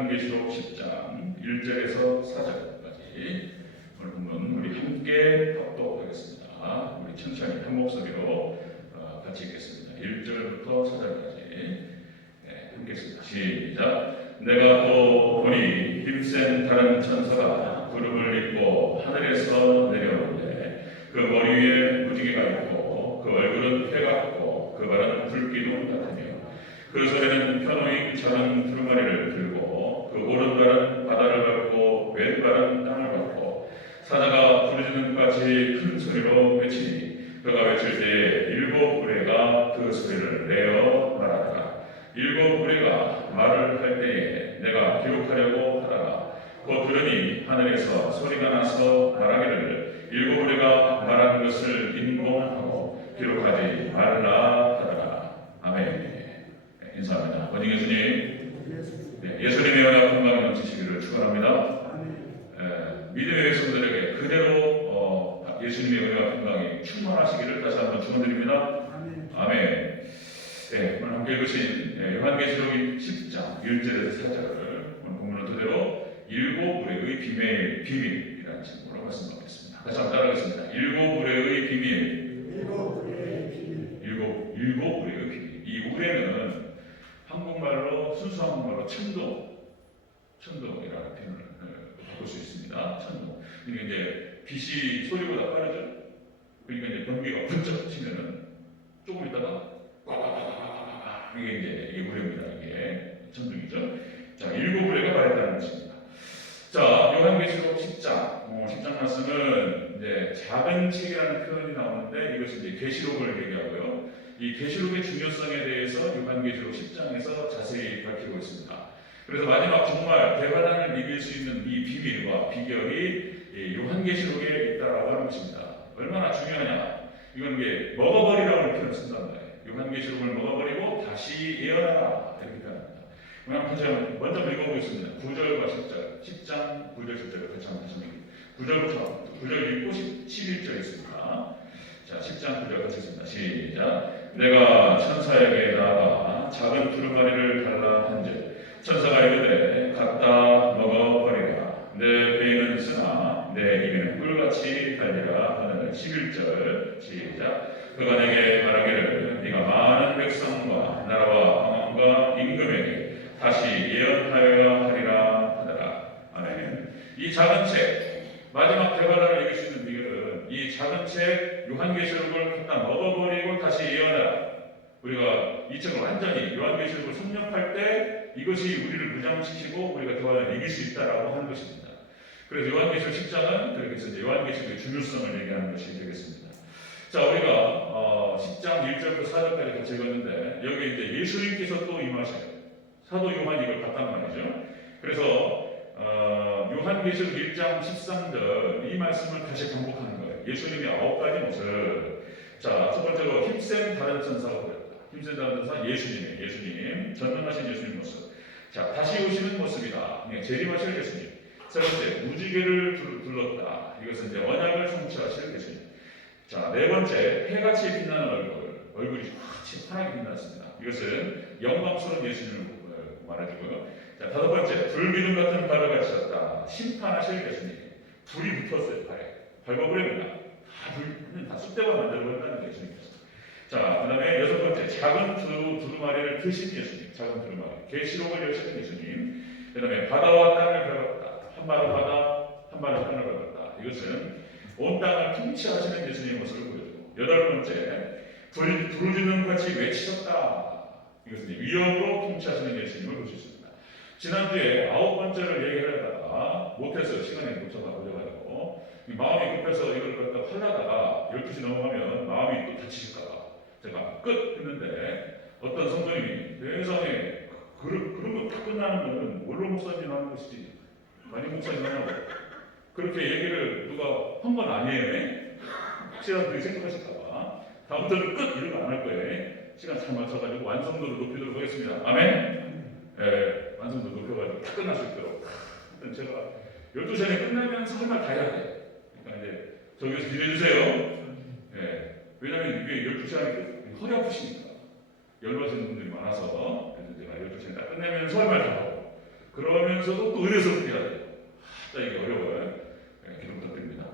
요한계시록 10장 1절에서 4절까지 오늘 본문 우리 함께 합독하겠습니다. 우리 천천히 한 목소리로 같이 읽겠습니다. 1절부터 4절까지 함께 읽습니다. 시작. 내가 또 보니 힘센 다른 천사가 구름을 입고 하늘에서 내려오는데 그 머리 위에 무지개가 있고 그 얼굴은 해 같고 그 발은 불기둥 같으며 그 손에는 편호인 작은 두루마리를 들고 그 오른발은 바다를 밟고 왼발은 땅을 밟고 사자가 부르짖는 것 같이 큰 소리로 외치니 그가 외칠 때에 일곱 우레가 그 소리를 내어 말하더라. 일곱 우레가 말을 할 때에 내가 기록하려고 하다가 곧 들으니 하늘에서 소리가 나서 말하기를 일곱 우레가 말한 것을 인봉하고 기록하지 말라 하더라. 아멘. 인사합니다. 원희 예수님, 예수님의 은혜와 평강이 넘치시기를 축원합니다. 믿음의 백성들에게 그대로 예수님의 은혜와 평강이 충만하시기를 다시 한번 축원드립니다. 아멘. 오늘 함께 읽으신 요한계시록 10장 1절에서 4절을 오늘 본문은 그대로 일곱 우레의 비밀이라는 제목으로 말씀드리겠습니다. 다시 한번 따라하겠습니다. 일곱 우레의 비밀. 일곱 우레의 비밀. 이 우레는 한국말로 순수 한국말로 천둥이라는 표현을 바꿀 수 있습니다. 천둥. 그러니까 이제 빛이 소리보다 빠르죠. 그러니까 이제 번개가 번쩍 치면은 조금 있다가 꽉꽉꽉꽉꽉 이게 우레입니다. 이게 천둥이죠. 자, 일곱 우레가 말했다는 것입니다. 자, 요한계시록 10장 말씀은 이제 작은 책이라는 표현이 나오는데 이것은 이제 계시록을 얘기하고요. 이 계시록의 중요성에 대해서 요한계시록 10장에서 자세히 밝히고 있습니다. 그래서 마지막 정말 대환란을 이길 수 있는 이 비밀과 비결이 요한계시록에 있다라고 하는 것입니다. 얼마나 중요하냐? 이건 이게 먹어버리라고 표현을 쓴단 말이에요. 요한계시록을 먹어버리고 다시 예언하라 이렇게 표현합니다. 그럼 먼저 읽어보겠습니다. 9절과 10절, 10장 9절 10절을 같이 한번 읽습니다. 9절 읽고 11절 있습니다. 자, 10장 9절 같이 읽습니다. 시작. 내가 천사에게 나아가 작은 두루마리를 달라 한즉 천사가 이르되 갖다 먹어버리라. 내 배에는 쓰나 내 입에는 꿀같이 달리라 하는 11절 시작. 그가 내게 말하기를 네가 많은 백성과 나라와 왕과 임금에게 다시 예언하여야 하리라 하더라. 아멘. 이 작은 책 마지막 대관란을 이길 수 있는 비결은 이 작은 책 요한계시록을 갖다 먹어버리고 다시 예언하라. 우리가 이 책을 완전히 요한계시록을 섭렵할 때 이것이 우리를 무장시키고 우리가 대환란을 이길 수 있다라고 하는 것입니다. 그래서 요한계시록 10장은 그렇게 해서 이제 요한계시록의 중요성을 얘기하는 것이 되겠습니다. 자, 우리가 10장 1절부터 4절까지 같이 읽었는데 여기 이제 예수님께서 또 임하셔요. 사도 요한이 이걸 봤단 말이죠. 그래서 요한계시록 1장 13절 이 말씀을 다시 반복하는 거예요. 예수님의 9가지 모습. 자, 첫 번째로 힘센 다른 천사가 보였다. 힘센 다른 천사 예수님 전능하신 예수님 모습. 자, 다시 오시는 모습이다. 재림하실 예수님. 세 번째 무지개를 둘렀다. 이것은 이제 언약을 성취하실 예수님. 자, 네 번째 해같이 빛나는 얼굴이 같이 환하게 빛났습니다. 이것은 영광스러운 예수님을 말해주고요. 자, 다섯 번째 불기둥 같은 발을 가지셨다. 심판하실 예수님. 불이 붙었어요. 발에. 밟아버립니다. 다 쑥대가 만들어버린다는 예수님께서. 자, 그 다음에 여섯 번째 작은 두루마리를 드신 예수님. 작은 두루마리. 계시록을 여시는 예수님. 그 다음에 바다와 땅을 밟았다. 한 발은 바다, 한 발은 땅을 밟았다. 이것은 온 땅을 통치하시는 예수님의 모습을 보여주고, 여덟 번째 부르짖는 같이 외치셨다. 이것은 위협으로 통치하시는 예수님을 볼 수 있습니다. 지난주에 9번째를 얘기하려다가 못해서 시간이 놓쳐서 걸려가지고 마음이 급해서 이걸 갖다 하려다가 12시 넘어가면 마음이 또 다치실까봐 제가 끝 했는데 어떤 성도님이 세상에 그런 거 다 끝나는 거는 원로 목사님 하는 것이지 많이 목사님 하냐고 그렇게 얘기를 누가 한 건 아니에요. 혹시라도 그렇게 생각하실까봐 다음부터는 끝 이런 거 안 할 거예요. 시간 잘 맞춰가지고 완성도를 높이도록 하겠습니다. 아멘? 완성도 높여가지고 다 끝날 수 있도록. 일단 제가 12시 안에 끝나면서 할 말 다 해야 돼. 그러니까 이제 저기서 기대해주세요. 왜냐면 이게 12시 안에 허리 아프시니까. 열받으시는 분들이 많아서 그래서 제가 12시 안에 다 끝내면서 할 말 다 하고. 그러면 그러면서도 또 은혜스럽게 해야 돼요. 자, 이게 어려워요. 네, 기도 부탁드립니다.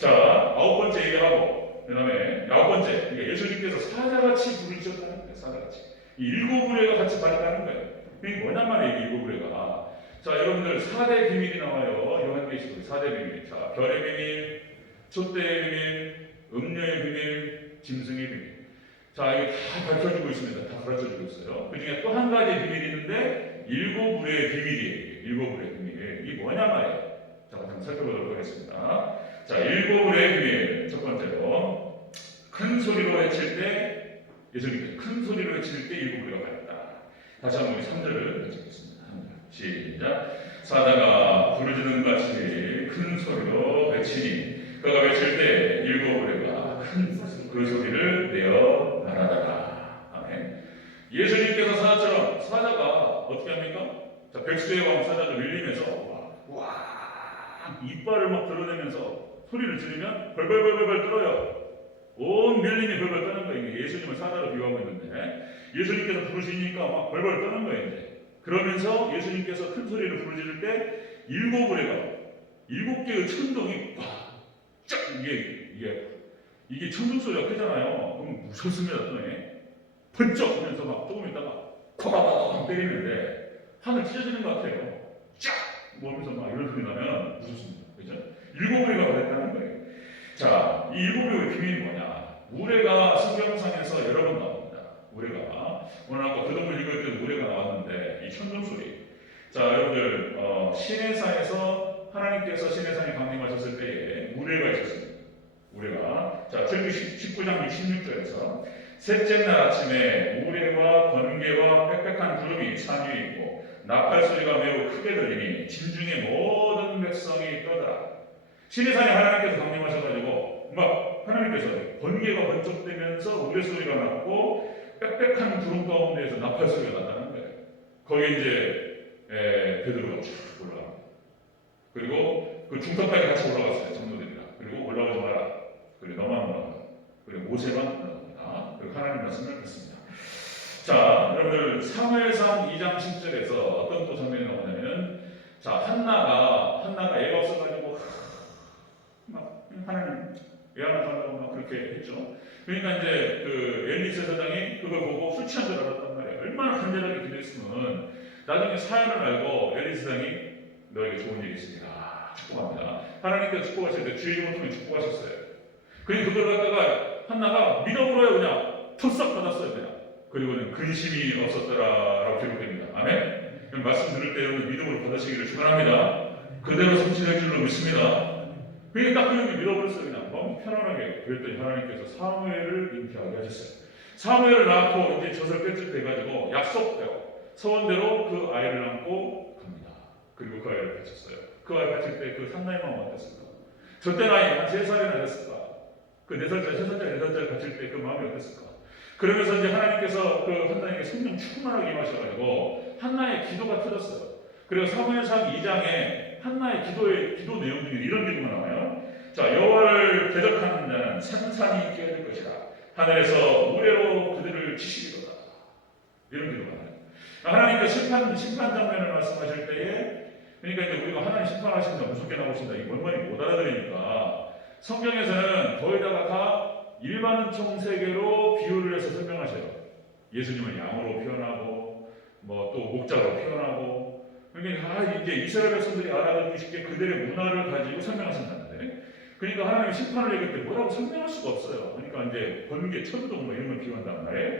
자, 9번째 얘기하고, 그 다음에 9번째, 이게 예수님께서 사자같이 부르셨다는 거예요. 사자같이. 이 일곱 의뢰가 같이 받았다는 거예요. 이게 뭐냔 말이에요, 이 일곱 의뢰가. 자, 여러분들 4대 비밀이 나와요. 요한계시록 4대 비밀. 자, 별의 비밀, 촛대의 비밀, 음료의 비밀, 짐승의 비밀. 자, 이게 다 밝혀주고 있습니다. 다 가르쳐주고 있어요. 그 중에 또 한 가지 비밀이 있는데, 일곱 의뢰의 비밀이에요. 일곱 의뢰의 비밀. 이게 뭐냐 말이에요. 자, 한번 살펴보도록 하겠습니다. 자, 일곱 의뢰의 비밀. 첫 번째로, 큰 소리로 외칠 때, 예수님께서 큰 소리로 외칠 때 일곱 의뢰가 받았다. 다시 한번 우리 3절을 외치겠습니다. 시작. 사자가 부르짖는 같이 큰 소리로 외치니, 그가 외칠 때 일곱 의뢰가 큰 그 소리를 내어 말하다가. 아멘. 예수님께서 사자처럼, 사자가 어떻게 합니까? 자, 백수의 왕 사자가 밀리면서 와 이빨을 막 드러내면서 소리를 지르면 벌벌벌벌 떨어요. 온 밀림이 벌벌 떠는 거예요. 이게 예수님을 사자로 비유하고 있는데, 예수님께서 부르시니까 막 벌벌 떠는 거예요. 이제 그러면서 예수님께서 큰 소리를 부르짖을 때 일곱 의뢰가, 일곱 개의 천둥이 쫙, 이게 천둥 소리가 크잖아요. 그럼 무섭습니다. 또 번쩍 하면서 막 조금 있다가 콱 때리는데 하늘 찢어지는 것 같아요. 쫙 모으면서 막 이런 소리 나면 무섭습니다. 그죠? 일곱 의뢰가 받았다는 거예요. 자, 이 일곱 의뢰의 비밀이 뭐냐? 우레가 성경상에서 여러 번 나옵니다. 우레가, 오늘 아까 그 동물 읽을 때도 우레가 나왔는데, 이 천둥 소리. 자, 여러분들 시내산에서 하나님께서 시내산에 강림하셨을 때에 우레가 있었습니다. 우레가. 자, 출애굽기 19장 16절에서 셋째 날 아침에 우레와 번개와 빽빽한 구름이 산 위에 있고 나팔 소리가 매우 크게 들리니 진중의 모든 백성이 떠들어. 시내산에 하나님께서 강림하셔가지고 막 하나님께서 번개가 번쩍대면서 우레 소리가 났고 빽빽한 구름 가운데에서 나팔 소리가 났다는 거예요. 거기 이제 베드로가 쭉 올라갑니다. 그리고 그 중턱까지 같이 올라갔어요. 전도들이랑. 그리고 올라가지 마라. 그리고 너만 올라가. 그리고 모세만 올라갑니다. 그리고 하나님 말씀을 듣습니다. 자, 여러분들 사무엘상 2장 10절에서 어떤 또 장면이 나오냐면, 자, 한나가 애가 없어가지고 막 하나님 애하나 달라고 막 그렇게 했죠. 그러니까 이제 그 엘리 제사장이 그걸 보고 술 취한 줄 알았단 말이에요. 얼마나 간절하게 기도했으면. 나중에 사연을 알고 엘리 제사장이 너에게 좋은 일이 있으니까 축복합니다. 하나님께서 축복하실 때 주의 이름을 통해 축복하셨어요. 그러니까 그걸 갖다가 한나가 믿음으로요 그냥 털썩 받았어요. 그냥. 그리고는 근심이 없었더라라고 기록됩니다. 아멘. 그럼 말씀 들을 때 여러분 믿음으로 받으시기를 축원합니다. 그대로 성취될 줄로 믿습니다. 그러니까 딱 그렇게 믿어버렸어요. 그냥 너무 편안하게. 그랬더니 하나님께서 사무엘을 잉태하게 하셨어요. 사무엘을 낳고 이제 젖을 뺏을 때 가지고 약속대로 서원대로 그 아이를 낳고 갑니다. 그리고 그 아이를 바쳤어요. 그 아이 바칠 때 그 산나의 마음 어땠을까? 저때 나이 한 3살이나 됐을까? 그 4살짜리, 3살짜리, 4살짜리 바칠 때 그 마음이 어땠을까? 그러면서 이제 하나님께서 그 한나에게 성령 충만하게 임하셔가지고 한나의 기도가 터졌어요. 그리고 사무엘상 2장에 한나의 기도 내용 중에 이런 기도가 나와요. 자, 여호와를 대적하는 자는 산산이 깨어질 것이라. 하늘에서 우레로 그들을 치시리로다. 이런 기도가 나와요. 하나님께서 심판 장면을 말씀하실 때에, 그러니까 이제 우리가 하나님 심판하신다, 무섭게 나오신다, 이 뭔 말인지 못 알아들으니까 성경에서는 거기다가 다 일반은총 세계로 비유를 해서 설명하셔요. 예수님을 양으로 표현하고, 뭐 또 목자로 표현하고, 그러니까 이제 이스라엘 백성들이 알아듣기 쉽게 그들의 문화를 가지고 설명하신다는데, 그러니까 하나님의 심판을 얘기할 때 뭐라고 설명할 수가 없어요. 그러니까 이제 번개, 천둥 뭐 이런 걸 비유한단 말이에요.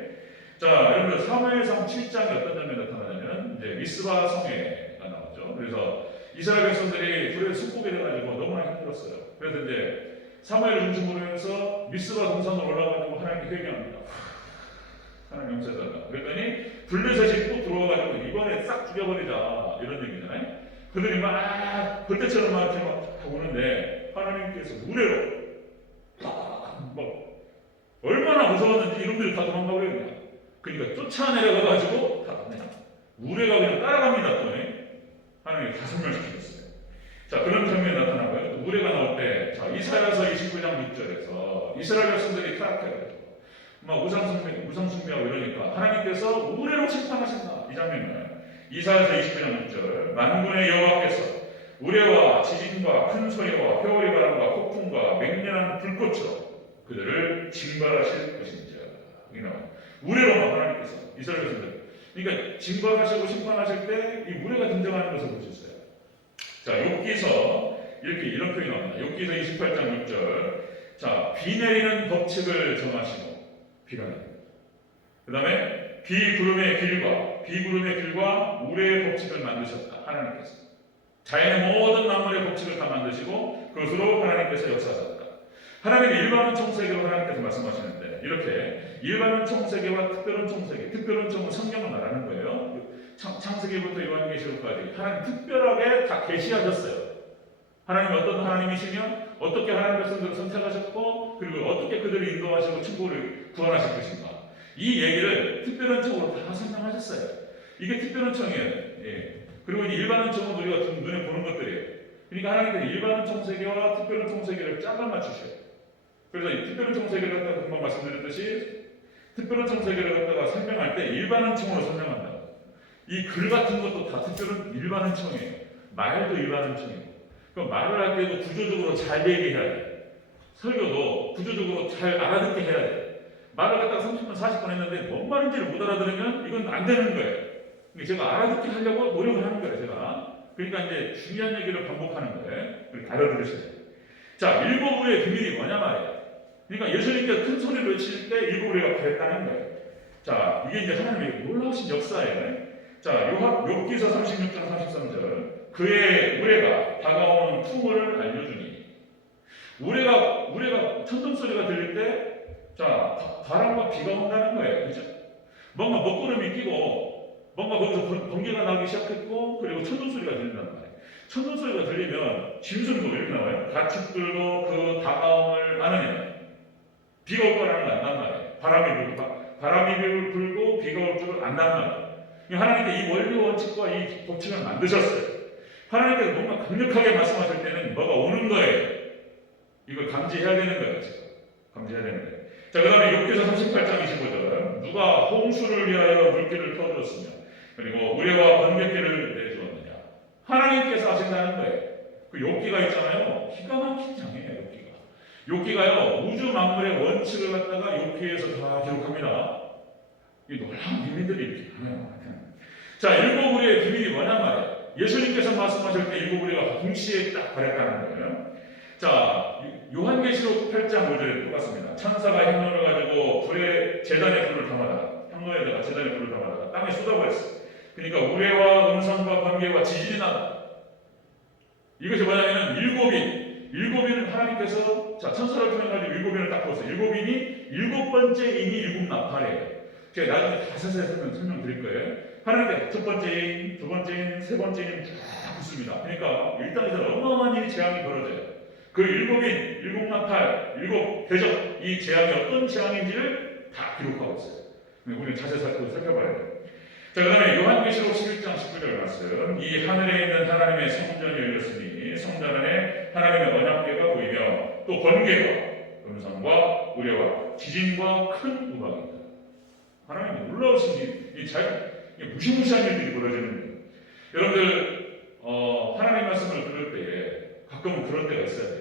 자, 여러분들 사무엘상 7장에 어떤 장면이 나타나냐면 이제 미스바 성회가 나오죠. 그래서 이스라엘 백성들이 불에 숨고게 돼가지고 너무나 힘들었어요. 그래서 이제 사무엘을 중심으로 해서 미스바 동산으로 올라가지고 하나님께 회개합니다. 하나님 용서해달라. 그랬더니 블레셋이 또 들어와가지고 이번에 싹 죽여버리자 이런 얘기잖아요. 그들이 막 벌떼처럼 막 이렇게 막 오는데 하나님께서 우레로 뭐 얼마나 무서웠는지 이놈들이 다 도망가버려요. 그냥. 그러니까 쫓아내려가가지고 다 그냥 우레가 그냥 따라갑니다. 또 하나님이 다 설명시키셨어요. 자, 그런 장면이 나타나고요. 우레가 나올 때, 자, 이사야서 29장 6절에서 이스라엘 백성들이 타락해가지고 막 우상숭배하고 이러니까 하나님께서 우레로 심판하신다. 이 장면을 이사야서 29장 6절 만군의 여호와께서 우레와 지진과 큰 소리와 회오리 바람과 폭풍과 맹렬한 불꽃으로 그들을 징벌하실 것인지라. 여기 나와 우레로 하나님께서 이스라엘 백성들 그러니까 징벌하시고 심판하실 때 이 우레가 등장하는 것을 보셨어요. 자, 욥기서 이런 표현이 나옵니다. 욥기서 28장 6절. 자, 비 내리는 법칙을 정하시고 비가 내립니다. 그 다음에 비구름의 길과 우레의 법칙을 만드셨다. 하나님께서 자연의 모든 만물의 법칙을 다 만드시고 그것으로 하나님께서 역사하셨다. 하나님의 일반은 총세계로 하나님께서 말씀하시는데 이렇게 일반은 총세계와 특별한 총세계, 특별한 총은 성경을 말하는 거예요. 창세기부터 요한계시록까지 하나님 특별하게 다 계시하셨어요. 하나님이 어떤 하나님이시며 어떻게 하나님 백성들을 선택하셨고 그리고 어떻게 그들을 인도하시고 천국을 구원하실 것인가 이 얘기를 특별한 총으로 다 설명하셨어요. 이게 특별한 총이에요. 예. 그리고 이 일반은 총은 우리가 눈에 보는 것들이에요. 그러니까 하나님께서 일반은 총세계와 특별한 총세계를 짝을 맞추셔요. 그래서 이 특별한 총세계를 갖다가 금방 말씀드렸듯이 특별한 총세계를 갖다가 설명할 때 일반은 총으로 설명한다. 이 글 같은 것도 다 특별한 일반은 총이에요. 말도 일반은 총이에요. 그럼 말을 할 때도 구조적으로 잘 얘기해야 돼. 설교도 구조적으로 잘 알아듣게 해야 돼. 말을 갖다가 30분, 40분 했는데 뭔 말인지를 못 알아들으면 이건 안 되는 거예요. 제가 알아듣게 하려고 노력을 하는 거예요, 제가. 그러니까 이제 중요한 얘기를 반복하는 거예요. 그렇게 알아들으셔야 돼요. 자, 일곱 우레의 비밀이 뭐냐 말이에요. 그러니까 예수님께서 큰 소리를 외칠 때 일곱 우레가 그랬다는 거예요. 자, 이게 이제 하나님의 놀라우신 역사예요. 자, 욥기서 36장 33절. 그의 우레가 다가오는 풍물을 알려주니. 우레가 천둥 소리가 들릴 때, 자, 바람과 비가 온다는 거예요. 그죠? 뭔가 먹구름이 끼고, 뭔가 거기서 번개가 나기 시작했고, 그리고 천둥 소리가 들린단 말이에요. 천둥 소리가 들리면 짐승도 이렇게 나와요. 가축들도 그 다가옴을 아느냐. 비가 올 거라는 걸 안단 말이에요. 바람이 불고 비가 올 줄 안단 말이에요. 하나님께 이 원리 원칙과 이 법칙을 만드셨어요. 하나님께서 뭔가 강력하게 말씀하실 때는 뭐가 오는 거예요. 이걸 감지해야 되는 거예요. 지금. 감지해야 되는 거예요. 자, 그 다음에 욥기서 38장 25절. 누가 홍수를 위하여 물길을 터주었으며 그리고 우레와 번개길을 내주었느냐. 하나님께서 하신다는 거예요. 그 욥기가 있잖아요. 기가 막힌 장이에요. 욥기가요. 우주 만물의 원칙을 갖다가 욥기에서 다 기록합니다. 이 놀라운 비밀들이 이렇게 많아요. 자, 일곱 우레의 비밀이 뭐냐 말이에요. 예수님께서 말씀하실 때 일곱 우레가 동시에 딱 발했다는 거예요. 자, 요한계시록 8장 5절에 똑같습니다. 천사가 향로를 가지고 제단에 불을 담아다가 향로에다가 제단에 불을 담아다가 땅에 쏟아버렸어요. 그러니까 우레와 음성과 번개와 지진이 나다. 이것이 뭐냐면 일곱인을 하나님께서 자 천사를 통해가지고 일곱인을 딱 보았어요. 일곱인이 일곱 번째 인이 일곱 나팔이에요. 제가 나중에 다 자세히 설명드릴 거예요. 하나님께 첫 번째 인, 두 번째 인, 세 번째 인 다 붙습니다. 그러니까 이 땅에서 어마어마한 일이 재앙이 벌어져요. 그 일곱인, 일곱 나팔, 일곱 대적 이 재앙이 어떤 재앙인지를 다 기록하고 있어요. 우리는 자세히 살펴봐야 돼요. 자, 그 다음에 요한계시록 11장 19절 말씀. 이 하늘에 있는 하나님의 성전이 열렸으니 성전 안에 하나님의 언약궤가 보이며 또 번개와 음성과 우레와 지진과 큰 우박이다. 하나님의 놀라우신 이 무시무시한 일들이 벌어지는 거예요. 여러분들 하나님 말씀을 들을 때에 가끔은 그런 때가 있어야 돼요.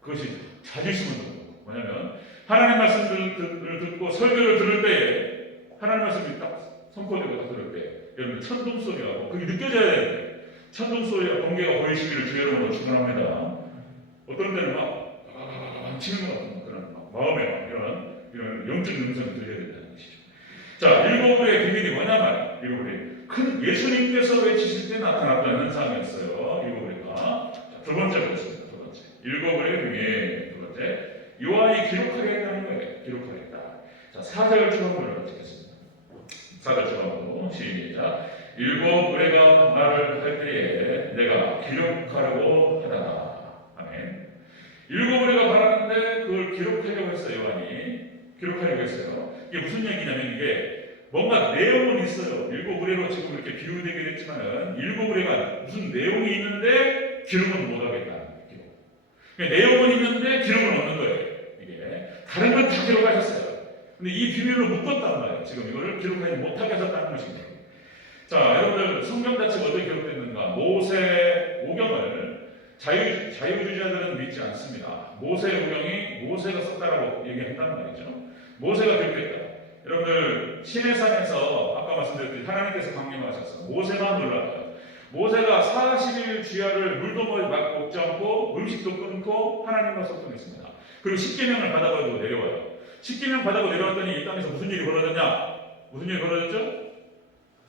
그것이 자주 있으면 좋은 거예요. 뭐냐면 하나님 말씀을 듣고 설교를 들을 때에 하나님 말씀이 딱 선포되고 들을 때 여러분 천둥 소리가 그게 느껴져야 돼요. 천둥 소리와 번개가 보이시기를 주 여러분으로 축원합니다. 어떤 때는 막 치는 것 같은 그런 마음에 이런 영적 음성이 들려야 된다는 것이죠. 자, 일곱 우레의 비밀이 뭐냐 말이야. 일곱 우레 큰 예수님께서 외치실 때 나타났던 현상이었어요. 일곱 우레가 두 번째 보겠습니다. 두 번째 일곱 우레의 비밀 두 번째 요한이 기록하겠다는 거예요. 기록하겠다. 자, 4절 초반부를 찍겠습니다. 4절 초반부 시작. 일곱 우레가 말을 할 때에 내가 기록하라고 하다가 아멘. 일곱 우레가 말하는데 그걸 기록하려고 했어요. 요한이 기록하려고 했어요. 이게 무슨 얘기냐면 이게 뭔가 내용은 있어요. 일곱 우레로 지금 이렇게 비유되게 됐지만은 일곱 우레가 무슨 내용이 있는데 기록은 못하겠다. 그러니까 내용은 있는데 기록은 없는 거예요. 이게 다른 건 다 기록하셨어요. 근데 이 비밀로 묶었단 말이에요. 지금 이거를 기록하지 못하게 하셨다는 것입니다. 자, 여러분들 성경 자체가 어떻게 기록됐는가? 모세 오경을 자유주의자들은 믿지 않습니다. 모세 오경이 모세가 썼다라고 얘기한단 말이죠. 모세가 기록했다. 여러분들 시내산에서 아까 말씀드렸듯이 하나님께서 강림하셔서 모세만 놀랐다. 모세가 40일 주야를 물도 먹지 않고 음식도 끊고 하나님과 소통했습니다. 그리고 십계명을 받아가지고 내려와요. 십계명 받아고 내려왔더니 이 땅에서 무슨 일이 벌어졌냐? 무슨 일이 벌어졌죠?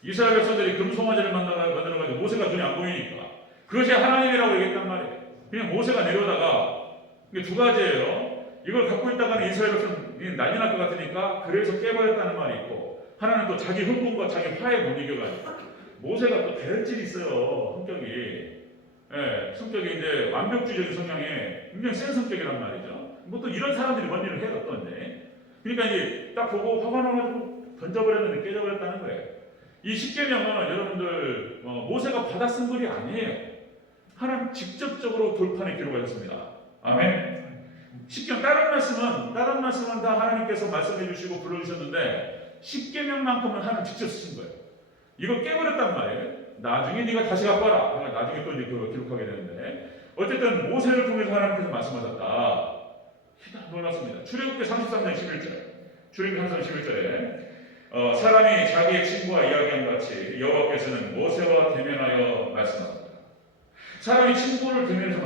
이스라엘 백성들이 금송아지를 만들어가지고 모세가 눈이 안 보이니까 그것이 하나님이라고 얘기했단 말이에요. 그냥 모세가 내려오다가 이게 두 가지예요. 이걸 갖고 있다가는 이스라엘 백성이 난리 날 것 같으니까 그래서 깨버렸다는 말이 있고, 하나는 또 자기 흥분과 자기 화에 못 이겨가지고 모세가 또 대질이 있어요. 성격이 이제 완벽주의적인 성향에 굉장히 센 성격이란 말이죠. 뭐 또 이런 사람들이 뭔 일을 해요, 어떤데. 그러니까 이제 딱 보고 화가 나가지고 던져버렸는데 깨져버렸다는 거예요. 이 십계명은 여러분들 모세가 받아 쓴 글이 아니에요. 하나님 직접적으로 돌판에 기록하셨습니다. 아멘. 십계명 다른 말씀은 다 하나님께서 말씀해 주시고 불러주셨는데 십계명만큼은 하나님 직접 쓰신 거예요. 이거 깨버렸단 말이에요. 나중에 네가 다시 갖고 와라. 그러니까 나중에 또 이제 그거 기록하게 되는데, 어쨌든 모세를 통해서 하나님께서 말씀하셨다. 놀랐습니다. 출애굽기 33장 11절. 출애굽기 33장 11절에 사람이 자기의 친구와 이야기한 같이 여호와께서는 모세와 대면하여 말씀하셨다. 사람이 친구를 대면해서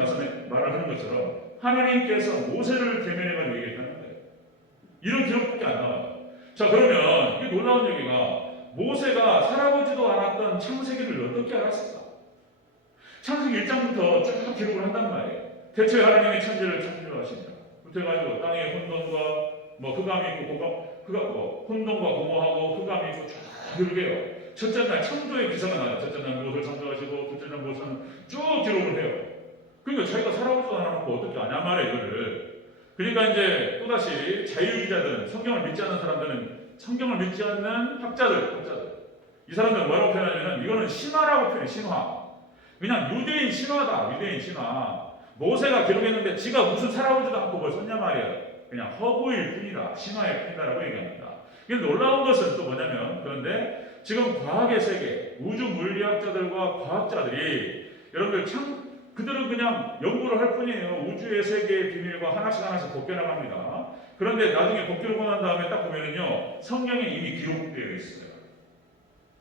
말을 하는 것처럼 하나님께서 모세를 대면해가지고 얘기했다는 거예요. 이런 기록밖에 안 나와요. 자, 그러면 이 놀라운 얘기가, 모세가 살아보지도 않았던 창세기를 어떻게 알았을까? 창세기 1장부터 쭉 기록을 한단 말이에요. 대체 하나님의 천지를 창조하시니까. 그래가지고 땅에 혼돈과 흑암이 있고 혼돈과 공허하고 흑암이 있고 쫙 기록해요. 첫째 날 창조의 기사가 나요. 첫째 날 무엇을 창조하시고 둘째 날 무엇을 쭉 기록을 해요. 그러니까 자기가 살아보지도 않았고 어떻게 아냐 말이에요, 이거를. 그러니까 이제 또다시 자유주의자들은, 성경을 믿지 않는 사람들은, 성경을 믿지 않는 학자들, 이 사람들은 뭐라고 표현하냐면 이거는 신화라고 표현해. 신화. 그냥 유대인 신화다. 유대인 신화. 모세가 기록했는데 지가 무슨 살아보지도 않고 뭘 썼냐 말이에요. 그냥 허구일 뿐이다. 신화일 뿐이다라고 얘기합니다. 근데 놀라운 것은 또 뭐냐면, 그런데 지금 과학의 세계, 우주 물리학자들과 과학자들이, 여러분들 그들은 그냥 연구를 할 뿐이에요. 우주의 세계의 비밀과 하나씩 벗겨나갑니다. 그런데 나중에 벗겨놓고 난 다음에 딱 보면은요, 성경에 이미 기록되어 있어요.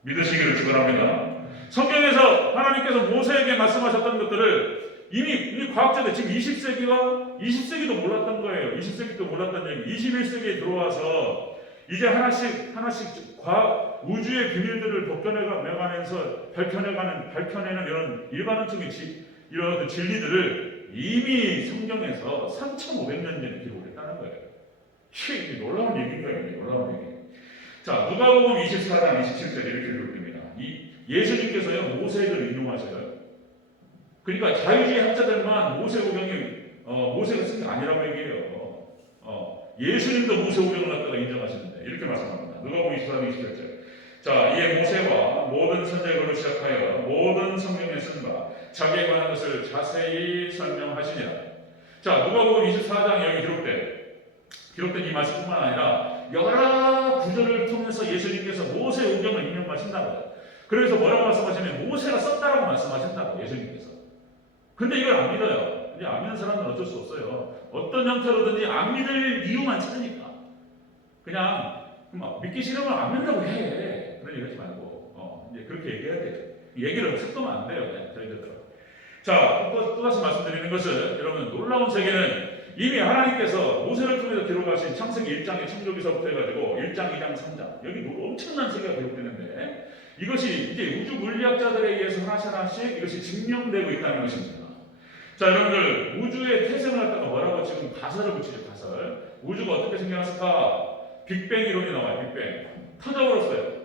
믿으시기를 축원합니다. 성경에서 하나님께서 모세에게 말씀하셨던 것들을 이미 과학자들, 지금 20세기도 몰랐던 거예요. 20세기도 몰랐던 얘기. 21세기에 들어와서 이제 하나씩 우주의 비밀들을 밝혀내는 이런 일반론적인 이런 진리들을 이미 성경에서 3,500년 전에 기록을 했다는 거예요. 이게 놀라운 얘기인 거예요. 놀라운 얘기. 자, 누가복음 24장 27절에 이렇게 기록됩니다. 예수님께서요, 모세를 인용하셔요. 그러니까 자유주의 학자들만 모세오경이 모세가 쓴 게 아니라고 얘기해요. 예수님도 모세오경을 갖다가 인정하시는데 이렇게 말씀합니다. 누가복음 24장 27절. 자, 이에 모세와 모든 선지자로 시작하여 모든 성경에 쓴 바 자기에 관한 것을 자세히 설명하시니라. 자, 누가복음 24장 여기 기록된 이 말씀뿐만 아니라 여러 구절을 통해서 예수님께서 모세오경을 인용하신다고요. 그래서 뭐라고 말씀하시냐면 모세가 썼다라고 말씀하신다고, 예수님께서. 근데 이걸 안 믿어요. 근데 안 믿는 사람은 어쩔 수 없어요. 어떤 형태로든지 안 믿을 이유만 찾으니까. 그냥 믿기 싫으면 안 믿는다고 해. 그런 얘기 하지 말고 이제 그렇게 얘기해야 돼요. 얘기를 섞으면 안 돼요. 저희들처럼. 자, 또다시 말씀드리는 것은, 여러분, 놀라운 세계는 이미 하나님께서 모세를 통해서 기록하신 창세기 1장의 창조기서부터 해가지고 1장, 2장, 3장, 여기 엄청난 세계가 기록되는데, 이것이 이제 우주 물리학자들에 의해서 하나씩 이것이 증명되고 있다는 것입니다. 자, 여러분들, 우주의 태생을 갖다가 뭐라고 지금 가설을 붙이죠, 가설. 우주가 어떻게 생겨났을까? 빅뱅 이론이 나와요, 빅뱅. 터져버렸어요.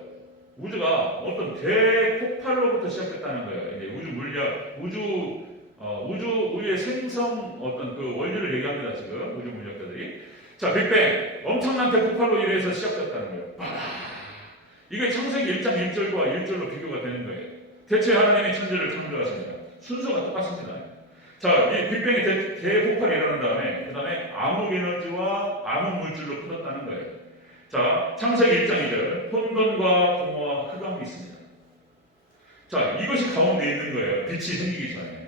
우주가 어떤 대폭발로부터 시작됐다는 거예요. 이제 우주 물리학, 우주의 생성 어떤 그 원리를 얘기합니다, 지금. 우주 물리학자들이. 자, 빅뱅. 엄청난 대폭발로 인해서 시작됐다는 거예요. 이게 창세기 1장 1절과 1절로 비교가 되는 거예요. 대체 하나님이 천지를 창조하십니다. 순서가 똑같습니다. 자, 이 빅뱅이 대폭발이 일어난 다음에, 그 다음에 암흑 에너지와 암흑 물질로 풀었다는 거예요. 자, 창세기 1장 2절. 혼돈과 공허와 흑암이 있습니다. 자, 이것이 가운데 있는 거예요. 빛이 생기기 전에.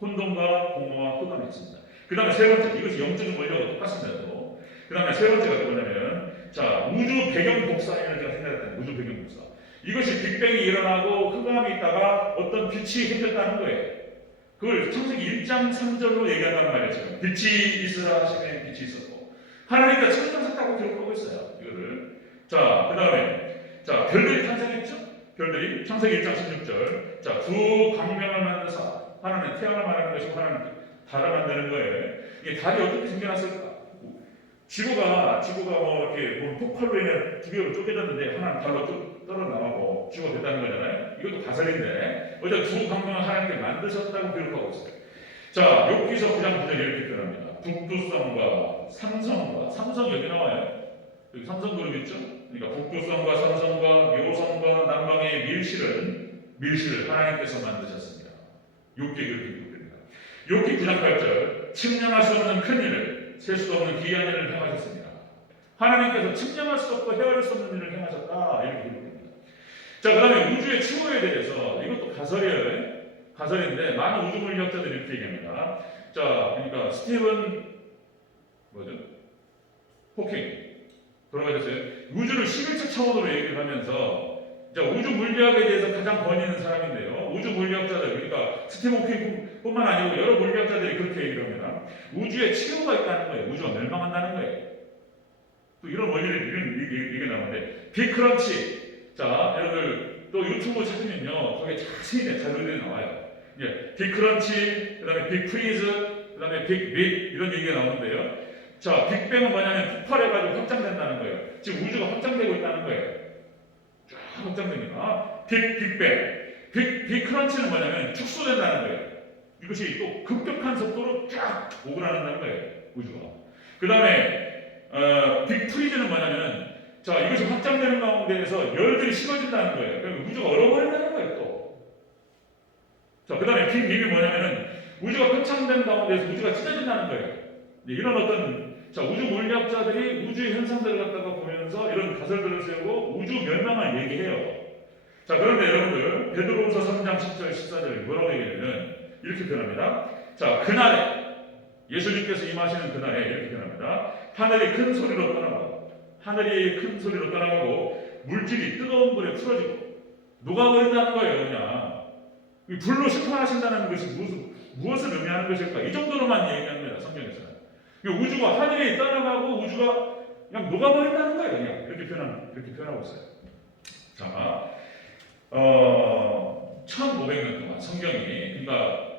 혼돈과 공허와 흑암이 있습니다. 그 다음에 세 번째, 이것이 영적인 원리하고 똑같습니다. 그 다음에 세 번째가 뭐냐면, 자, 우주 배경 복사를 제가 생각했던 우주 배경 복사. 이것이 빅뱅이 일어나고 흑암이 있다가 어떤 빛이 생겼다는 거예요. 그걸 창세기 1장 3절로 얘기한단 말이에요. 지금 빛이 있으라 하시면 빛이 있었고, 하나님께서 천상 샀다고 기록하고 있어요. 이거를. 자, 그 다음에, 자, 별들이 탄생했죠? 별들이 창세기 1장 16절. 자, 두 광명을 만드사. 하나는 태양을 말하는 것이고 하나는 달을 만드는 거예요. 이게 달이 어떻게 생겨났을까? 지구가 뭐 이렇게 폭발로 인해 두 개로 쪼개졌는데 하나는 달로 떨어 나가고 지구가 됐다는 거잖아요. 이것도 가설인데 어제 두 광명을 하나님께 만드셨다고 기록하고 있어요. 자, 욥기서 9장 9절 이렇게 표현합니다. 북두성과 삼성과, 삼성 여기 나와요. 여기 삼성 그룹 있죠? 그러니까 북두성과 삼성과 묘성과 남방의 밀실을 하나님께서 만드셨습니다. 욥기 그렇게 기록됩니다. 욥기 9장 8절 측량할 수 없는 큰 일을 셀 수도 없는 기이한 일을 행하셨습니다. 하나님께서 측량할 수 없고 헤아릴 수 없는 일을 행하셨다. 이렇게 기록됩니다. 자, 그 다음에 우주의 추구에 대해서 이것도 가설인데 많은 우주 물리학자들이 이렇게 얘기합니다. 자, 그러니까 스티븐 호킹 돌아가셨어요. 우주를 11차 차원으로 얘기를 하면서 자, 우주 물리학에 대해서 가장 권위 있는 사람인데요. 우주 물리학자들, 그러니까 스티븐 호킹뿐만 아니고 여러 물리학자들이 그렇게 얘기를 합니다. 우주에 치료가 있다는 거예요. 우주가 멸망한다는 거예요. 또 이런 원리를 이게 나오는데 빅크런치. 자, 여러분들 또 유튜브 찾으면요, 거기에 자세히 자료들이 나와요. 예, 빅크런치, 그다음에 빅프리즈, 그다음에 빅빅 이런 얘기가 나오는데요. 자, 빅뱅은 뭐냐면 폭발해가지고 확장된다는 거예요. 지금 우주가 확장되고 있다는 거예요. 쫙 확장됩니다. 빅크런치는 뭐냐면 축소된다는 거예요. 이것이 또 급격한 속도로 쫙 오그라든다는 거예요. 우주가. 그 다음에 빅프리즈는 뭐냐면 자, 이것이 확장되는 가운데에서 열들이 식어진다는 거예요. 그러니까 우주가 얼어버린다는 거예요. 또. 자, 그 다음에 빅빅이 뭐냐면은 우주가 팽창된 가운데에서 우주가 찢어진다는 거예요. 이런 어떤 자, 우주 물리학자들이 우주의 현상들을 갖다가 보면서 이런 가설들을 세우고 우주 멸망을 얘기해요. 자, 그런데 여러분들 베드로후서 3장 10절 14절 뭐라고 얘기하냐면 이렇게 표현합니다. 자, 그날에 예수님께서 임하시는 그날에 이렇게 표현합니다. 하늘이 큰 소리로 떠나가고 물질이 뜨거운 불에 풀어지고 녹아버린다는 거예요. 그냥 불로 심판하신다는 것이 무엇을 의미하는 것일까? 이 정도로만 얘기합니다. 성경에서는. 우주가 하늘에 떠나가고 우주가 그냥 녹아버린다는 거예요. 그냥 이렇게 표현하고 있어요. 자, 1500년 동안 성경이 그러니까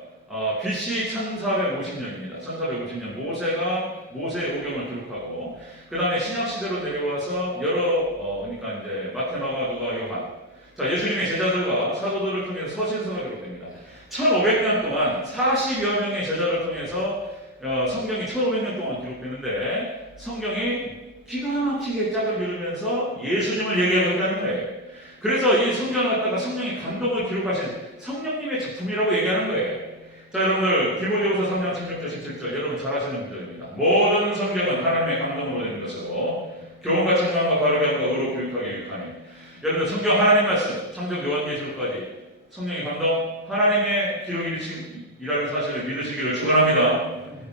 BC 1450년입니다. 1450년 모세의 오경을 기록하고 그 다음에 신약 시대로 내려와서 여러 그러니까 이제 마테마가 누가 요한 자, 예수님의 제자들과 사도들을 통해서 서신서가 기록됩니다. 1500년 동안 40여 명의 제자를 통해서 성경이 1500년 동안 기록되는데 성경이 기가 막히게 짝을 이루면서 예수님을 얘기하고 있다는 거예요. 그래서 이 성경을 갖다가 성령이 감동을 기록하신 성령님의 작품이라고 얘기하는 거예요. 자, 여러분들 디모데후서 3장 16절 17절 여러분 잘 아시는 구절입니다. 모든 성경은 하나님의 감동으로 된 것이고 교훈과 책망과 바르게 함과 의로 교육하기 위하여 여러분들 성경 하나님 말씀 창세기 요한계시록까지 성령의 감동 하나님의 기록이라는 사실을 믿으시기를 축원합니다.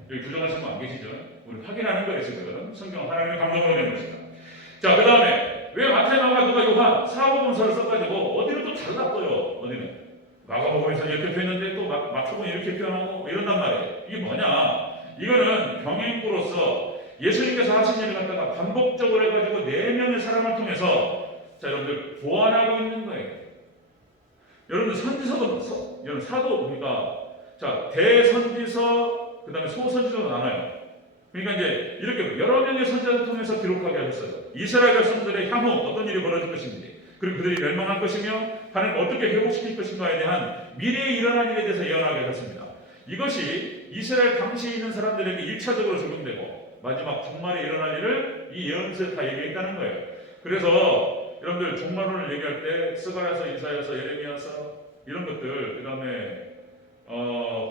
여기 부정하신 분 안 계시죠? 우리 확인하는 거예요. 지금 성경 하나님의 감동으로 된 것이다. 자, 그 다음에 왜 마태마가 누가 요한 사복음서를 써가지고 어디를 또 달랐어요. 어디는 마가복음에서 이렇게 표현했는데 또 마태복음 이렇게 표현하고 뭐 이런단 말이에요. 이게 뭐냐? 이거는 병행구로서 예수님께서 하신 일을 갖다가 반복적으로 해가지고 4명의 사람을 통해서 자, 여러분들 보완하고 있는 거예요. 여러분들 선지서도 여러분 사도 그러니까 자, 대선지서 그 다음에 소선지서가 나눠요. 그러니까 이제 이렇게 여러 명의 선지자를 통해서 기록하게 하셨어요. 이스라엘 백성들의 향후 어떤 일이 벌어질 것인지, 그리고 그들이 멸망할 것이며 하나님 어떻게 회복시킬 것인가에 대한 미래에 일어날 일에 대해서 예언하게 하셨습니다. 이것이 이스라엘 당시에 있는 사람들에게 1차적으로 적용되고 마지막 종말에 일어날 일을 이 예언서에 다 얘기했다는 거예요. 그래서 여러분들 종말론을 얘기할 때 스가랴서, 이사야서, 예레미야서 이런 것들, 그 다음에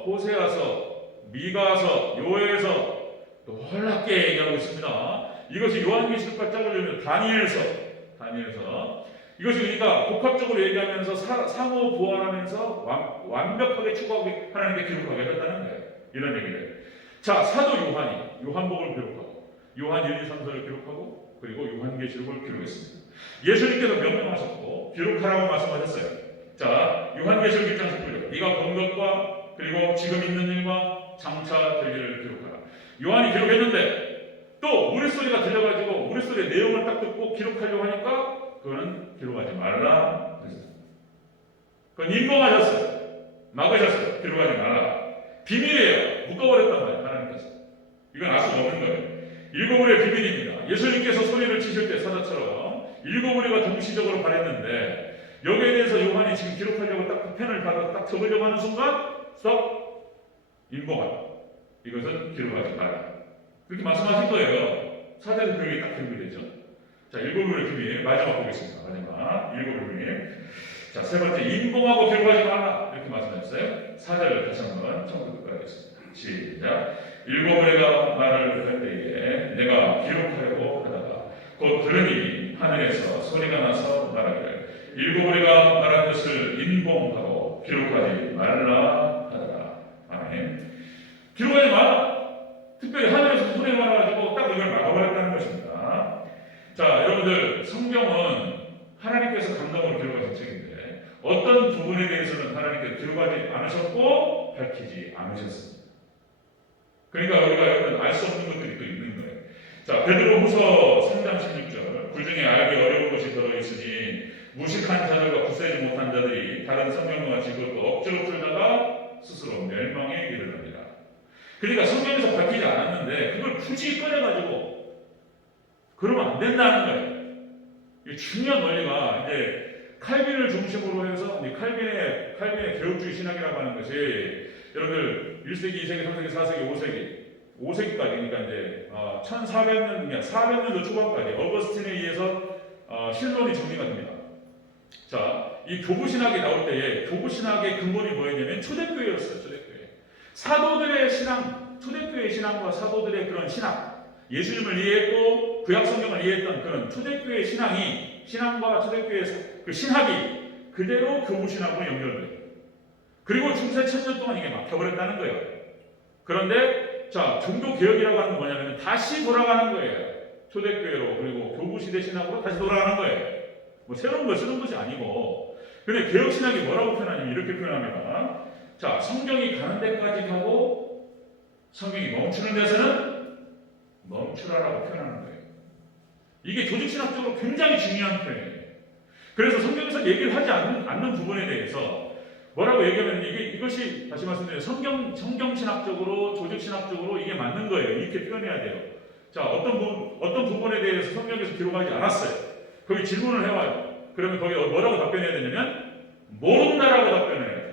호세아서, 미가서, 요엘서 놀랍게 얘기하고 있습니다. 이것이 요한계시록과 짝을 이루면 다니엘서. 이것이 그러니까 복합적으로 얘기하면서 상호 보완하면서 완벽하게 추구하게 하나님께 기록하게 했다는 거예요. 이런 얘기를. 자, 사도 요한이 요한복음을 기록하고 요한 1, 2, 3서를 기록하고 그리고 요한계시록을 기록했습니다. 예수님께서 명령하셨고 기록하라고 말씀하셨어요. 자, 요한계시록 1장 19절. 네가 본 것과 그리고 지금 있는 일과 장차 될 일을 기록하라. 요한이 기록했는데 또 우레소리가 들려가지고 우레소리의 내용을 딱 듣고 기록하려고 하니까 그거는 기록하지 말라 그랬어요. 그건 인공하셨어요. 막으셨어요. 기록하지 말라. 비밀이에요. 묶어버렸단 말이에요. 하나님께서. 이건 알 수 없는 거예요. 일곱 우리의 비밀입니다. 예수님께서 소리를 치실 때 사자처럼 일곱 우리가 동시적으로 발했는데 여기에 대해서 요한이 지금 기록하려고 딱 펜을 받아 딱 적으려고 하는 순간 썩 인공하다. 이것은 기록하지 말라. 그렇게 말씀하신 거예요. 사자는 그게 딱 기록이 되죠. 자, 일곱 우리의 비밀 마지막 보겠습니다. 마지막 일곱 우리의 비밀. 자, 세 번째 인공하고 기록하지 말라 이렇게 말씀하셨어요. 사자를 다시 한번 처음부터 끝까겠습니다. 시작. 일곱 우리가 말을 할 때에 내가 기록하려고 하다가 곧 들으니 하늘에서 소리가 나서 말하기를 일곱 우리가 말한 것을 인봉하고 기록하지 말라 하더라. 아멘. 기록하지 말라. 특별히 하늘에서 소리가 나가지고 딱 이걸 막아버렸다는 것입니다. 자, 여러분들 성경은 하나님께서 감동으로 기록하신 책인데 어떤 부분에 대해서는 하나님께서 기록하지 않으셨고 밝히지 않으셨습니다. 그러니까 우리가 여러분 알 수 없는 것들이 또 있는 거예요. 자, 베드로후서 3장 16절 불중에 알기 어려운 것이 들어있으니 무식한 자들과 굳세지 못한 자들이 다른 성경과 같이 그것도 억지로 풀다가 스스로 멸망에 이르느니라. 그러니까 성경에서 밝히지 않았는데 그걸 굳이 꺼내가지고 그러면 안 된다는 거예요. 이 중요한 원리가 이제 칼빈을 중심으로 해서 칼빈의 개혁주의 신학이라고 하는 것이 여러분들 1세기, 2세기, 3세기, 4세기, 5세기까지 그러니까 이제 1400년, 400년도 초반까지 어거스틴에 의해서 신론이 정리가 됩니다. 자, 이 교부신학이 나올 때에 교부신학의 근본이 뭐였냐면 초대교회였어요. 초대교회. 사도들의 신앙, 초대교회 신앙과 사도들의 그런 신학, 예수님을 이해했고 구약성경을 이해했던 그런 초대교회 신앙과 초대교회 그 신학이 그대로 교부신학으로 연결돼요. 그리고 중세 1000년 동안 이게 막혀버렸다는 거예요. 그런데 자, 종교개혁이라고 하는 건 뭐냐면 다시 돌아가는 거예요. 초대교회로 그리고 교부시대 신학으로 다시 돌아가는 거예요. 뭐 새로운 걸 쓰는 것이 아니고. 근데 개혁신학이 뭐라고 표현하냐면 이렇게 표현합니다. 자, 성경이 가는 데까지 가고 성경이 멈추는 데서는 멈추라라고 표현하는 거예요. 이게 조직신학적으로 굉장히 중요한 표현이에요. 그래서 성경에서 얘기를 하지 않는 부분에 대해서 뭐라고 얘기하면 이것이 다시 말씀드려요. 성경신학적으로 조직신학적으로 이게 맞는 거예요. 이렇게 표현해야 돼요. 자, 어떤 부분에 대해서 성경에서 기록하지 않았어요. 거기 질문을 해와요. 그러면 거기 뭐라고 답변해야 되냐면 모른다라고 답변해야 돼요.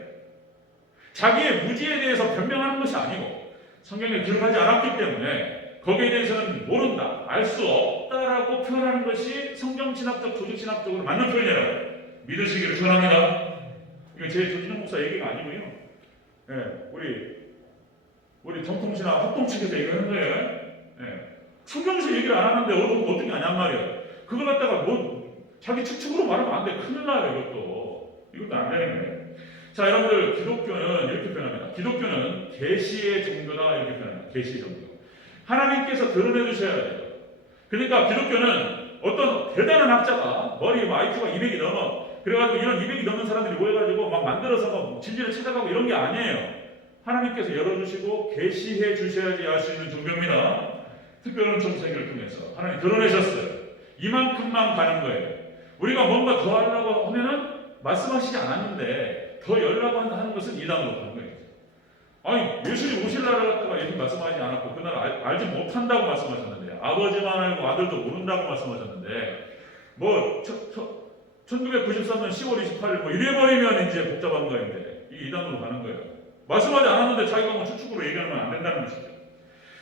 자기의 무지에 대해서 변명하는 것이 아니고 성경에 기록하지 않았기 때문에 거기에 대해서는 모른다, 알 수 없다라고 표현하는 것이 성경신학적, 조직신학적으로 맞는 표현이라고 믿으시기를 축원합니다. 이건 제 조진영 목사 얘기가 아니고요. 네, 우리 정통신학 합동 측에서 얘기하는 거예요. 네. 성경에서 얘기를 안 하는데 어떻게 아냔 말이에요. 그걸 갖다가 자기 측으로 말하면 안 돼. 큰일 나요. 이것도 안 되는 거예요. 자, 여러분들 기독교는 이렇게 표현합니다. 기독교는 계시의 종교다 이렇게 표현합니다. 계시의 종교. 하나님께서 드러내 주셔야 돼요. 그러니까 기독교는 어떤 대단한 학자가 머리 IQ가 200이 넘어. 그래가지고 이런 200이 넘는 사람들이 모여가지고 막 만들어서 막 진리를 찾아가고 이런 게 아니에요. 하나님께서 열어주시고 계시해 주셔야지 알 수 있는 종교입니다. 특별한 정책을 통해서 하나님 드러내셨어요. 이만큼만 가는 거예요. 우리가 뭔가 더 하려고 하면은 말씀하시지 않았는데 더 열라고 하는 것은 이단으로 가는 거예요. 아니, 예수님 오실 날을 갖다가 예수님 말씀하지 않았고 그날 알지 못한다고 말씀하셨는데 아버지만 알고 아들도 모른다고 말씀하셨는데 1993년 10월 28일 이래버리면 이제 복잡한 거인데 이게 이단으로 가는 거예요. 말씀하지 않았는데 자기가 뭐 추측으로 얘기하면 안 된다는 것이죠.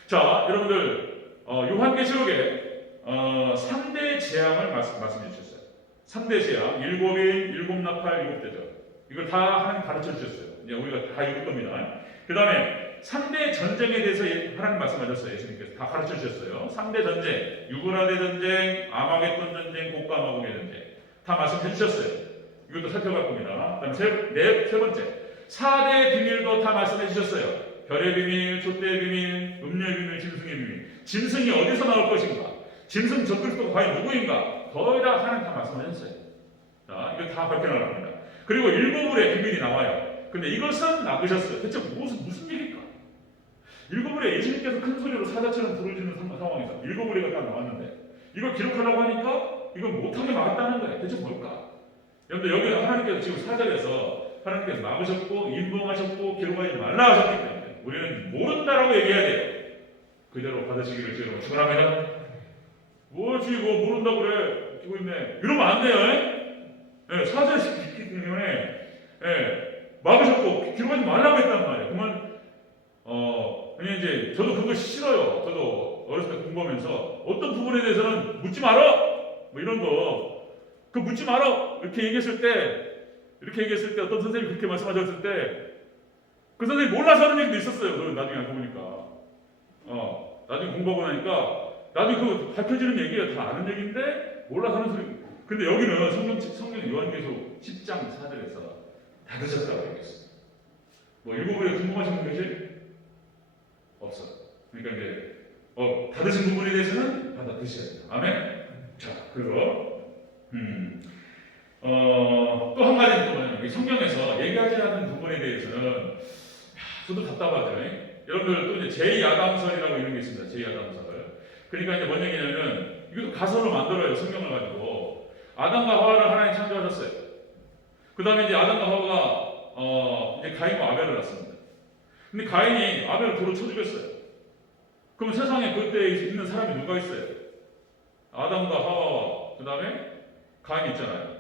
자, 여러분들 요한계시록에 3대 재앙을 말씀해 주셨어요. 3대 재앙, 7인, 7나팔, 7대죠. 이걸 다 하나님 가르쳐 주셨어요. 이제 우리가 다 읽을 겁니다. 그 다음에 3대 전쟁에 대해서 하나님 말씀하셨어요. 예수님께서 다 가르쳐 주셨어요. 3대 전쟁, 유그라데 전쟁, 아마겟돈 전쟁, 곡과 마공의 전쟁. 다 말씀해 주셨어요. 이것도 살펴볼 겁니다. 그다음 세 번째, 4대의 비밀도 다 말씀해 주셨어요. 별의 비밀, 촛대의 비밀, 음료의 비밀, 짐승의 비밀. 짐승이 어디서 나올 것인가? 짐승 적그리스도가 과연 누구인가? 거의 다 하나님 다 말씀하셨어요. 자, 이거 다 밝혀나갑니다. 그리고 7불의 비밀이 나와요. 근데 이것은 막으셨어요. 대체 무슨 얘기일까? 7불에 예수님께서 큰 소리로 사자처럼 부르짖는 상황에서 7불이가 딱 나왔는데 이걸 기록하려고 하니까 이걸 못하게 막았다는 거예요. 대체 뭘까? 여러분들 여기는 하나님께서 지금 4절에서 하나님께서 막으셨고 인봉하셨고 기록하지 말라 하셨기 때문에 우리는 모른다라고 얘기해야 돼요. 그대로 받으시기를 주로 축원합니다. 뭐지 뭐 모른다고 그래 지고 있네 이러면 안 돼요. 예, 4절 시키기 때문에 막으셨고 기록하지 말라고 했단 말이에요. 그러면 그냥 이제 저도 그거 싫어요. 저도 어렸을 때 공부하면서 어떤 부분에 대해서는 묻지 말어 뭐 이런 거 그 묻지 말어 이렇게 얘기했을 때 어떤 선생님이 그렇게 말씀하셨을 때 그 선생님이 몰라서 하는 얘기도 있었어요. 그 나중에 알고 보니까 나중에 공부하고 나니까 나중에 그거 밝혀지는 얘기가 다 아는 얘기인데 몰라서 하는 소리. 근데 여기는 성경 요한계시록 10장 4절에서 닫으셨다고 얘기했어요. 뭐 7불에 궁금하신 분 계실? 없어. 그러니까 이제 닫으신 부분에 대해서는 닫아 드셔야 돼요. 아멘. 자, 그리고 또 한 가지 또 뭐냐면 성경에서 얘기하지 않는 부분에 대해서는 저도 답답하죠. 여러분들 또 이제 제2야당설이라고 이런 게 있습니다. 제2야당설. 그러니까 이제 뭔 얘기냐면 이것도 가설로 만들어요. 성경을 가지고 아담과 하와를 하나님 창조하셨어요. 그 다음에 이제 아담과 하와가 이제 가인과 아벨을 낳습니다. 근데 가인이 아벨을 돌로 쳐 죽였어요. 그럼 세상에 그때 있는 사람이 누가 있어요? 아담과 하와와 그 다음에 가인이 있잖아요.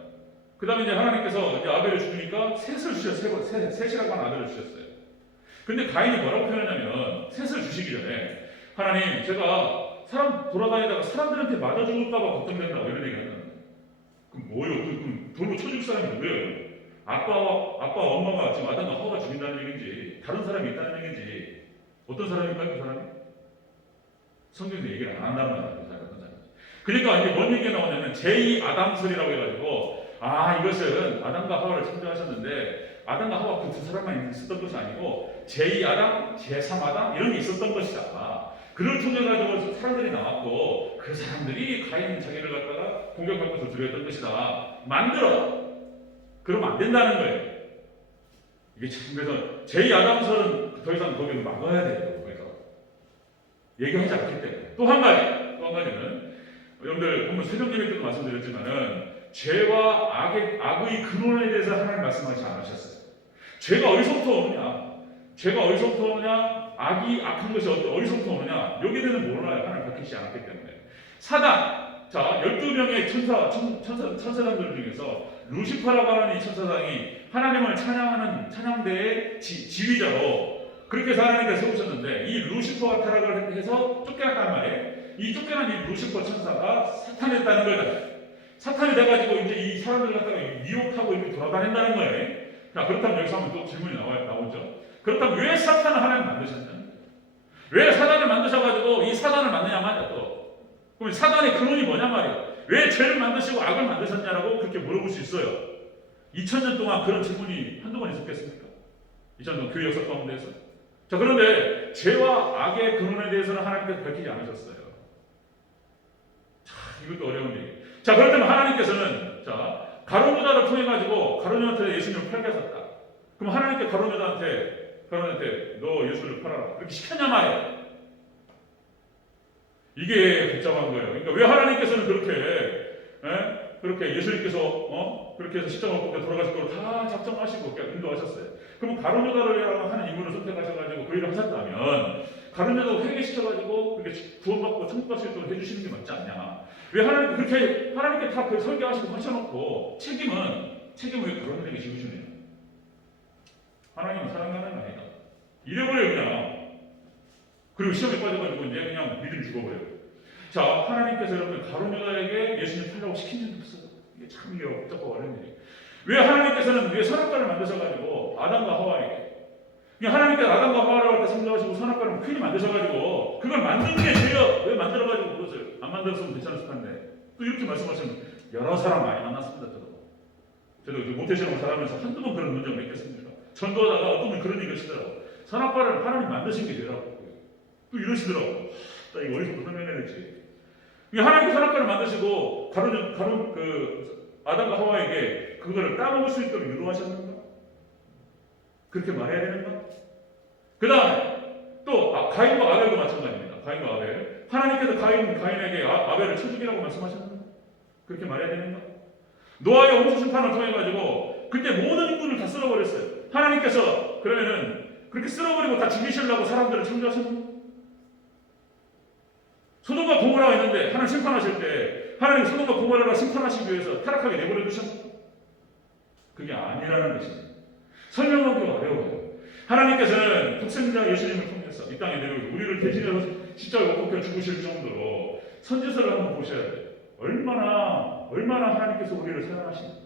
그 다음에 이제 하나님께서 이제 아벨을 죽이니까 셋을 주셨어요. 셋이라고 하는 아들을 주셨어요. 근데 가인이 뭐라고 표현하냐면 셋을 주시기 전에 하나님 제가 사람 돌아다니다가 사람들한테 맞아 죽을까봐 걱정된다고 이런 얘기를 하는 거예요. 그럼 뭐예요? 그럼 돌로 쳐줄 사람이 누구예요? 아빠와 엄마가 지금 아담과 하와가 죽인다는 얘기인지 다른 사람이 있다는 얘기인지 어떤 사람일까요? 그 사람이? 성경에서 얘기를 안 한단 말이에요. 그 사람이 어떤 사람인지. 그러니까 이제 뭔 얘기가 나오냐면 제2아담설이라고 해가지고 이것은 아담과 하와를 창조하셨는데 아담과 하와 그 두 사람만 있었던 것이 아니고 제2아담, 제3아담 이런 게 있었던 것이다. 그를 통해 가지고 사람들이 나왔고 그 사람들이 가인 자기를 갖다가 공격할 것을 두려웠던 것이다. 만들어. 그러면 안 된다는 거예요. 이게 참 그래서 제2아담설은 더 이상 거기를 막아야 돼요. 그래서 얘기하지 않기 때문에 또 한 가지는 여러분들 보면 새벽예배 때도 말씀드렸지만은 죄와 악의 근원에 대해서 하나님 말씀하지 않으셨어요. 죄가 어디서부터 오느냐? 죄가 어디서부터 오느냐? 악이 악한 것이 어디서부터 오느냐? 여기에 대해서는 몰라요. 하나님 밝히지 않았기 때문에. 사단, 자 12명의 천사장들 중에서 루시퍼라고 하는 이 천사장이 하나님을 찬양하는 찬양대의 지휘자로 그렇게 해서 하나님께서 세우셨는데 이 루시퍼가 타락을 해서 쫓겨났단 말이에요. 이 쫓겨난 이 루시퍼 천사가 사탄했다는 거예요. 사탄이 돼가지고 이제 이 사람들을 갖다가 미혹하고 이렇게 돌아다닌다는 거예요. 자, 그렇다면 여기서 한번 또 질문이 나오죠. 그렇다면 왜 사탄을 하나님 만드셨냐? 왜 사단을 만드셔가지고 이 사단을 만드냐 말이야 또. 그럼 사단의 근원이 뭐냐 말이야. 왜 죄를 만드시고 악을 만드셨냐라고 그렇게 물어볼 수 있어요. 2000년 동안 그런 질문이 한두 번 있었겠습니까? 2000년 동안 교회 역사 가운데에서. 자, 그런데 죄와 악의 근원에 대해서는 하나님께서 밝히지 않으셨어요. 자, 이것도 어려운 얘기. 자, 그렇다면 하나님께서는 가룟 유다를 통해 가지고 가룟 유다한테 예수님을 팔게 하셨다. 그럼 하나님께 가룟 유다한테 너 예수를 팔아라 그렇게 시켰냐 말이에요. 이게 복잡한 거예요. 그러니까 왜 하나님께서는 그렇게 예수님께서 그렇게 해서 십자가 못 돌아가실 걸 다 작정하시고 인도하셨어요. 그럼 가룟 유다를 하는 인물을 선택하셔가지고 그 일을 하셨다면 가룟 유다를 회개시켜가지고 그렇게 구원받고 천국 갈 수 있도록 해주시는 게 맞지 않냐? 왜 하나님께 다 그 설계하시고 하셔놓고 책임을 왜 가룟 유다에게 지우시느냐? 하나님은 사랑하는 아니다. 이래버려요 그냥. 그리고 시험에 빠져가지고 이제 그냥 믿음이 죽어버려요. 자, 하나님께서 여러분 가룟 유다에게 예수님 팔라고 시킨 적이 없어요. 이게 참 복잡하고 어려운 일이에요. 왜 하나님께서는 왜 선악과를 만드셔가지고 아담과 하와에게 하나님께서 아담과 하와를 갖다 창조하시고 선악과를 큰히 만드셔가지고 그걸 만든 게 죄요. 왜 만들어가지고 그것을 안 만들었으면 괜찮았을 텐데 또 이렇게 말씀하시면 여러 사람 많이 만났습니다. 저도 모태신앙을 살아가면서 한두 번 그런 문제를 맺겠습니까? 전도하다가 어떤 분 그런 얘기 하시더라고. 선악과를 하나님 만드신 게 되라고. 또 이러시더라고. 나 이거 어디서 설명해야 될지. 하나님 선악과를 만드시고 아담과 하와에게 그거를 따먹을 수 있도록 유도하셨는가? 그렇게 말해야 되는가? 그 다음에 또 가인과 아벨도 마찬가지입니다. 가인과 아벨. 하나님께서 가인에게 아벨을 쳐죽이라고 말씀하셨는가? 그렇게 말해야 되는가? 노아의 홍수 심판을 통해 가지고 그때 모든 인구를 다 쓸어버렸어요. 하나님께서 그러면은 그렇게 쓸어버리고 다 죽이시려고 사람들을 창조하셨는가? 소돔과 고모라가 있는데 하나님 심판하실 때 하나님 소돔과 고모라를 심판하시기 위해서 타락하게 내버려 두셨나? 그게 아니라는 것입니다. 설명하기가 어려워요. 하나님께서는 독생자 예수님을 통해서 이 땅에 내려오고 우리를 대신해서 십자가에 못 박혀 죽으실 정도로 선지서를 한번 보셔야 돼요. 얼마나 하나님께서 우리를 사랑하시는지,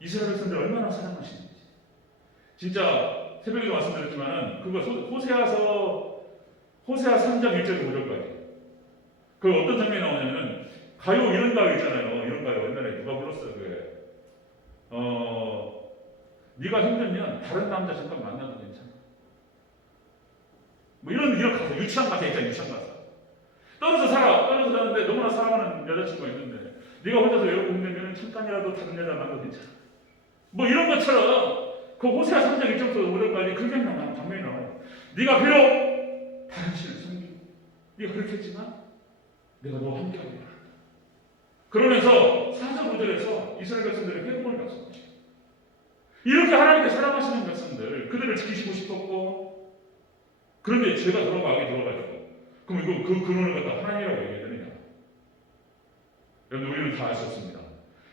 이스라엘 백성들 얼마나 사랑하시는지. 진짜 새벽에도 말씀드렸지만은 그거 호세아 3장 1절 5절까지. 그 어떤 장면이 나오냐면 가요 이런 가요 있잖아요. 이런 가요 옛날에 누가 불렀어요? 그게 네가 힘들면 다른 남자 잠깐 만나도 괜찮아. 뭐 이런 가사, 유치한 가사 있잖아. 유치한 가사. 떨어져 사는데 너무나 사랑하는 여자친구가 있는데 네가 혼자서 외롭고 힘들면 잠깐이라도 다른 여자 만나도 괜찮아. 뭐 이런 것처럼 그 호세아 3장 1절부터 5절까지 그냥 나와요. 장면이 나와요. 네가 비록 다른 신을 섬기고 네가 그렇게 했지만 내가 너와 함께하고 있다. 그러면서 4절 5절에서 이스라엘 백성들의 회복을 말씀하시죠. 이렇게 하나님께 사랑하시는 백성들, 그들을 지키시고 싶었고, 그런데 죄가 악이 들어가지고, 그럼 이거 그 근원을 갖다 하나님이라고 얘기해야 되느냐? 여러분, 우리는 다 알 수 없습니다.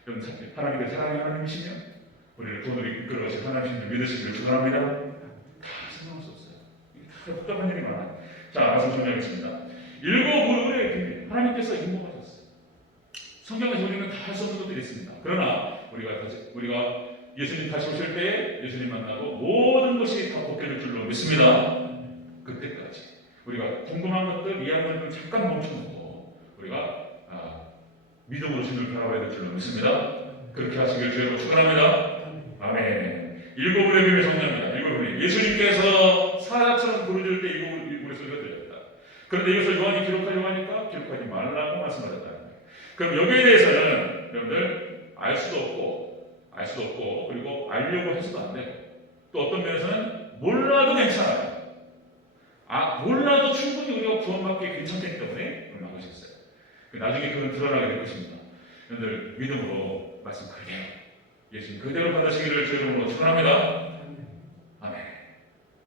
여러분, 하나님께 사랑하는 하나님이시면 우리를 돈으로 이끌어가신 하나님을 믿으시기를 축원합니다. 다 설명할 수 없어요. 다 복잡한 일이 많아요. 자, 말씀 설명하겠습니다. 일곱 그룹의 비밀, 하나님께서 인도하셨어요. 성경에서 우리는 다 할 수 없는 것들이 있습니다. 그러나 우리가 예수님 다시 오실 때 예수님 만나고 모든 것이 다 벗겨질 줄로 믿습니다. 그때까지 우리가 궁금한 것들, 이해하는 것들 잠깐 멈춰놓고 우리가 믿음으로 주님을 바라봐야 될 줄로 믿습니다. 그렇게 하시길 주여로 축원합니다. 아멘. 일곱 그룹의 비밀 정리합니다. 일곱 그룹. 예수님께서 사자처럼 부르짖을 때 일곱 소리가 들렸다. 그런데 이것을 요한이 기록하려고 하니까 기록하지 말라고 말씀하셨다. 그럼 여기에 대해서는 여러분들 알 수도 없고 그리고 알려고 해서도 안 되고 또 어떤 면에서는 몰라도 괜찮아요. 몰라도 충분히 우리가 구원받기 괜찮기 때문에 그런 것이 있어요. 나중에 그건 드러나게 될 것입니다. 여러분들 믿음으로 말씀 그대로 예수님 그대로 받으시기를 주의 이름으로 축원합니다.